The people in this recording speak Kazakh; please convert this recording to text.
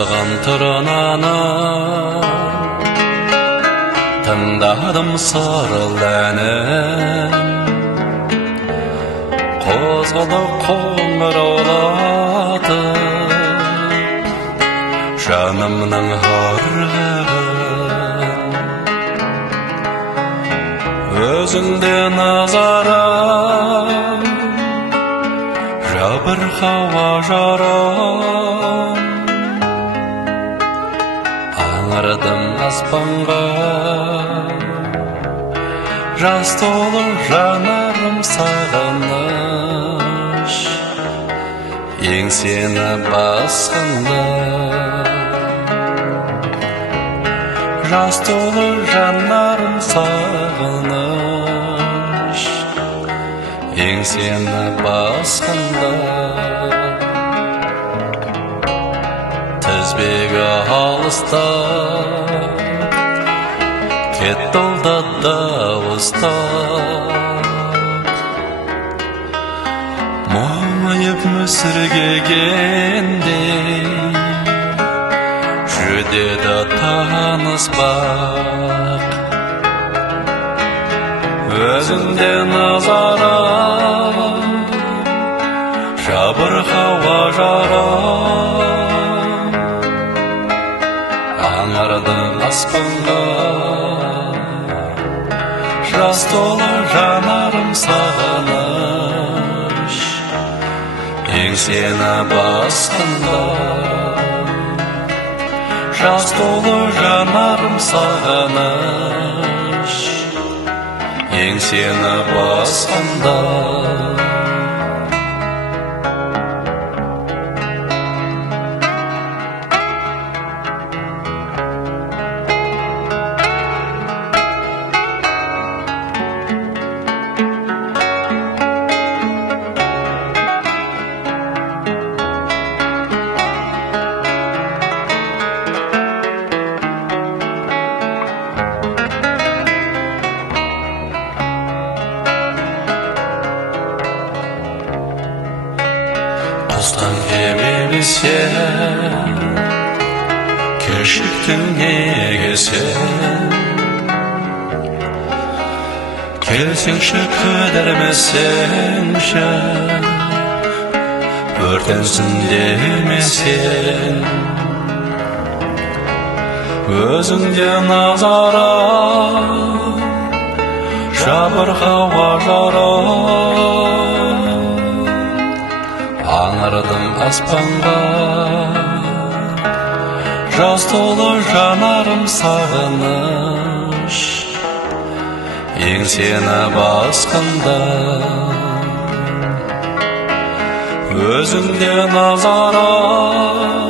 тасыған тырнаны тыңдадым сырыл әнін қозғалып қоңыраулатып жанымның ырғағын өзіңде назарым жабырқау ажарым аңырдым аспанға жас толы жанарым сағыныш еңсені басқанда жас толы жанарым сағыныш еңсені басқанда тізбегі алыста кетті да дауыстап мұңайып мүсіркегендей жүдеді таныспақ өзіңде назарым жабырқау ажарым аңырдым аспанға жас толы жанарым сағыныш еңсені басқанда жас толы жанарым сағыныш еңсені басқанда Құстан кемемесен кешіктің неге сен келсеңші кідірмесеңші өртенсін демесен өзіңде назарым жабырқау ажарым аңырдым аспанға жас толы жанарым сағыныш еңсені басқанда өзіңде назарым